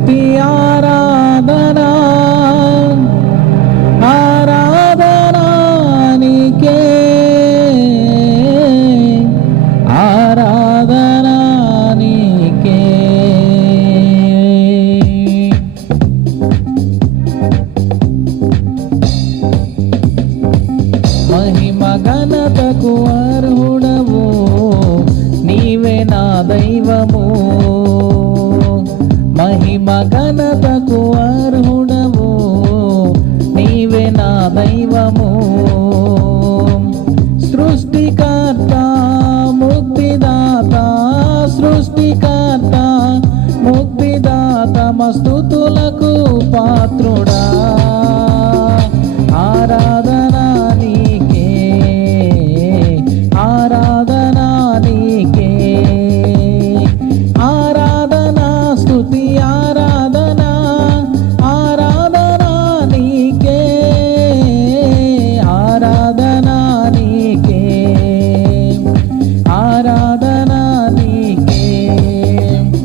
స్తుతి ఆరాధనా ఆరాధనా నీకే ఆరాధనా నీకే మహిమ ఘనతకు అర్హుడవు నీవే నా దైవము మహిమ ఘనతకు అర్హుడవు నీవే నా దైవము సృష్టికర్త ముక్తిదాత సృష్టికర్త ముక్తిదాత మస్తుతులకు పాత్రుడ